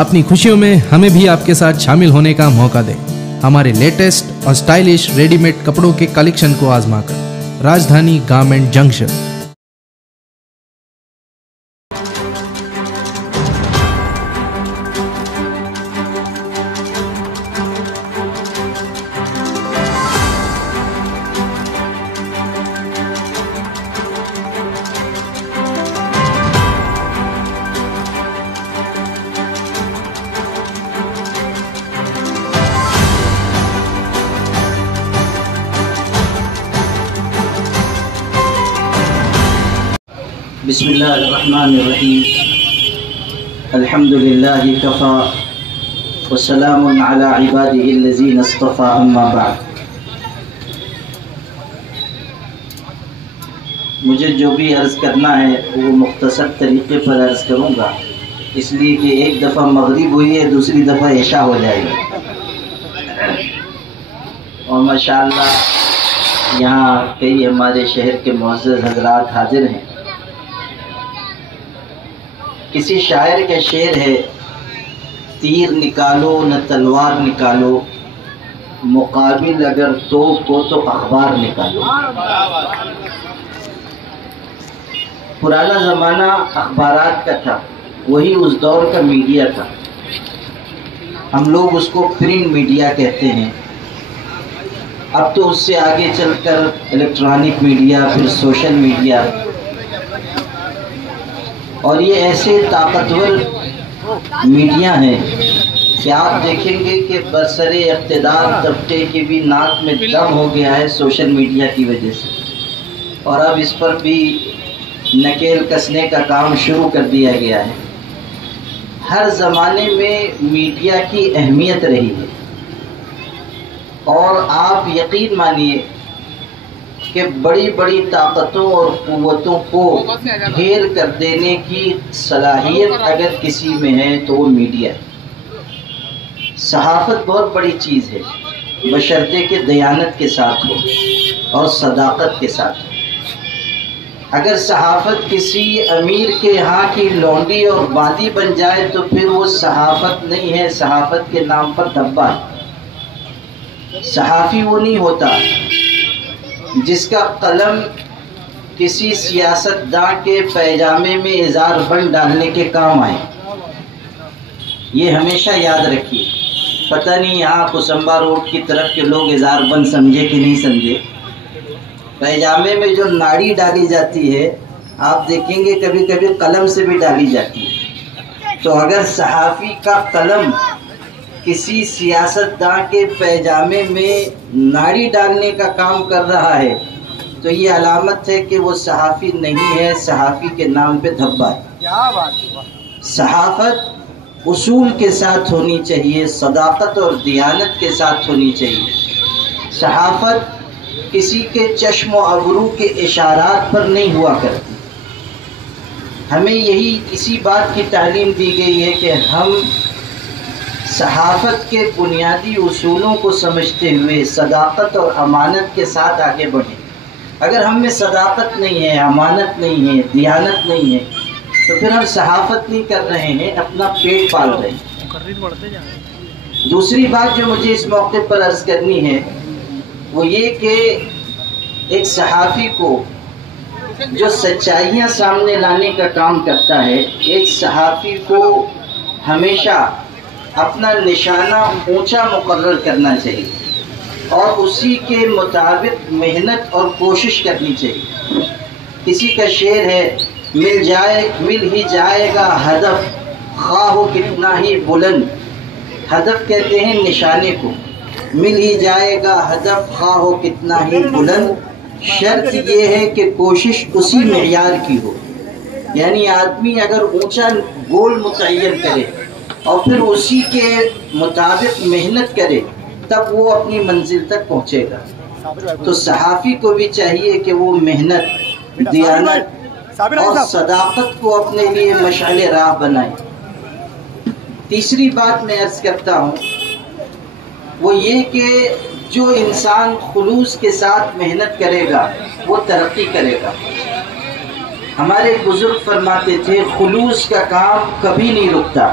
اپنی خوشیوں میں ہمیں بھی آپ کے ساتھ شامل ہونے کا موقع دیں۔ ہمارے لیٹسٹ اور سٹائلش ریڈی میڈ کپڑوں کے کلیکشن کو آزما کر راجدھانی گارمنٹ جنکشن۔ بسم اللہ الرحمن الرحیم الحمد للہ کفا والسلام علی عبادہ الذین اصطفى اما بعد۔ مجھے جو بھی عرض کرنا ہے وہ مختصر طریقے پر عرض کروں گا، اس لیے کہ ایک دفعہ مغرب ہوئی ہے، دوسری دفعہ عشاء ہو جائے گی، اور ماشاءاللہ یہاں کئی ہمارے شہر کے معزز حضرات حاضر ہیں۔ کسی شاعر کا شعر ہے، تیر نکالو نہ تلوار نکالو، مقابل اگر توپ ہو تو اخبار نکالو۔ پرانا زمانہ اخبارات کا تھا، وہی اس دور کا میڈیا تھا، ہم لوگ اس کو پرنٹ میڈیا کہتے ہیں۔ اب تو اس سے آگے چل کر الیکٹرانک میڈیا، پھر سوشل میڈیا، اور یہ ایسے طاقتور میڈیا ہیں کہ آپ دیکھیں گے کہ برسر اقتدار طبقے کی بھی ناک میں دم ہو گیا ہے سوشل میڈیا کی وجہ سے، اور اب اس پر بھی نکیل کسنے کا کام شروع کر دیا گیا ہے۔ ہر زمانے میں میڈیا کی اہمیت رہی ہے، اور آپ یقین مانیے کہ بڑی بڑی طاقتوں اور قوتوں کو گھیر کر دینے کی صلاحیت اگر کسی میں ہے تو وہ میڈیا ہے۔ صحافت بہت بڑی چیز ہے، بشرطے کہ دیانت کے ساتھ ہو اور صداقت کے ساتھ ہو۔ اگر صحافت کسی امیر کے یہاں کی لونڈی اور باندی بن جائے تو پھر وہ صحافت نہیں ہے، صحافت کے نام پر دھبا ہے۔ صحافی وہ نہیں ہوتا جس کا قلم کسی سیاستداں کے پیجامے میں اظہار بند ڈالنے کے کام آئے۔ یہ ہمیشہ یاد رکھیے، پتہ نہیں یہاں کسمبا روڈ کی طرف کے لوگ اظہار بند سمجھے کہ نہیں سمجھے۔ پیجامے میں جو ناڑی ڈالی جاتی ہے آپ دیکھیں گے کبھی کبھی قلم سے بھی ڈالی جاتی ہے، تو اگر صحافی کا قلم کسی سیاستداں کے پیجامے میں ناڑی ڈالنے کا کام کر رہا ہے تو یہ علامت ہے کہ وہ صحافی نہیں ہے، صحافی کے نام پہ دھبا ہے۔ صحافت اصول کے ساتھ ہونی چاہیے، صداقت اور دیانت کے ساتھ ہونی چاہیے۔ صحافت کسی کے چشم و ابرو کے اشارات پر نہیں ہوا کرتی۔ ہمیں یہی اسی بات کی تعلیم دی گئی ہے کہ ہم صحافت کے بنیادی اصولوں کو سمجھتے ہوئے صداقت اور امانت کے ساتھ آگے بڑھیں۔ اگر ہم میں صداقت نہیں ہے، امانت نہیں ہے، دیانت نہیں ہے تو پھر ہم صحافت نہیں کر رہے ہیں، اپنا پیٹ پال رہے ہیں۔ دوسری بات جو مجھے اس موقع پر عرض کرنی ہے وہ یہ کہ ایک صحافی کو جو سچائیاں سامنے لانے کا کام کرتا ہے، ایک صحافی کو ہمیشہ اپنا نشانہ اونچا مقرر کرنا چاہیے اور اسی کے مطابق محنت اور کوشش کرنی چاہیے۔ کسی کا شعر ہے، مل ہی جائے گا ہدف خواہ ہو کتنا ہی بلند۔ ہدف کہتے ہیں نشانے کو، مل ہی جائے گا ہدف خواہ ہو کتنا ہی بلند، شرط یہ ہے کہ کوشش اسی معیار کی ہو۔ یعنی آدمی اگر اونچا گول متعین کرے اور پھر اسی کے مطابق محنت کرے تب وہ اپنی منزل تک پہنچے گا۔ تو صحافی کو بھی چاہیے کہ وہ محنت، دیانت اور صداقت کو اپنے لیے مشعل راہ بنائے۔ تیسری بات میں عرض کرتا ہوں وہ یہ کہ جو انسان خلوص کے ساتھ محنت کرے گا وہ ترقی کرے گا۔ ہمارے بزرگ فرماتے تھے خلوص کا کام کبھی نہیں رکتا،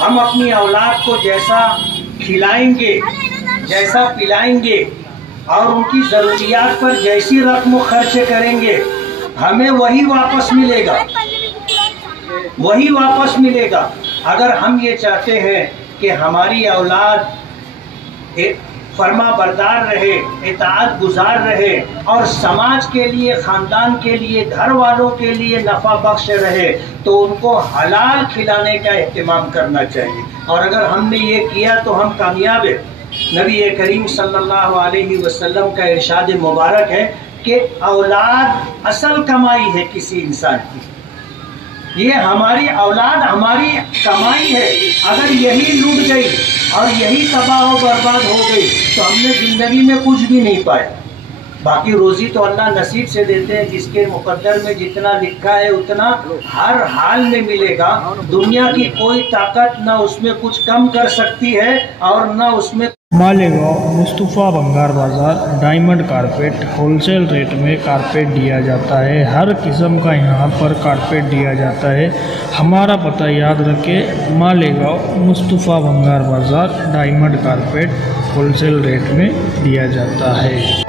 ہم اپنی اولاد کو جیسا کھلائیں گے، جیسا پلائیں گے اور ان کی ضروریات پر جیسی رقم خرچ کریں گے، ہمیں وہی واپس ملے گا، وہی واپس ملے گا۔ اگر ہم یہ چاہتے ہیں کہ ہماری اولاد فرما بردار رہے، اطاعت گزار رہے اور سماج کے لیے، خاندان کے لیے، گھر والوں کے لیے نفع بخش رہے، تو ان کو حلال کھلانے کا اہتمام کرنا چاہیے۔ اور اگر ہم نے یہ کیا تو ہم کامیاب ہیں۔ نبی کریم صلی اللہ علیہ وسلم کا ارشاد مبارک ہے کہ اولاد اصل کمائی ہے کسی انسان کی، یہ ہماری اولاد ہماری کمائی ہے۔ اگر یہی لوٹ گئی اور یہی تباہ و برباد ہو گئی تو ہم نے زندگی میں کچھ بھی نہیں پایا۔ باقی روزی تو اللہ نصیب سے دیتے ہیں، جس کے مقدر میں جتنا لکھا ہے اتنا ہر حال میں ملے گا۔ دنیا کی کوئی طاقت نہ اس میں کچھ کم کر سکتی ہے اور نہ اس میں۔ مالیگاؤں مصطفیٰ بنگار بازار diamond carpet wholesale rate میں کارپیٹ دیا جاتا ہے، ہر قسم کا یہاں پر کارپیٹ دیا جاتا ہے۔ ہمارا پتہ یاد رکھیں، مالیگاؤں مصطفیٰ بنگار بازار diamond carpet wholesale rate میں دیا جاتا ہے۔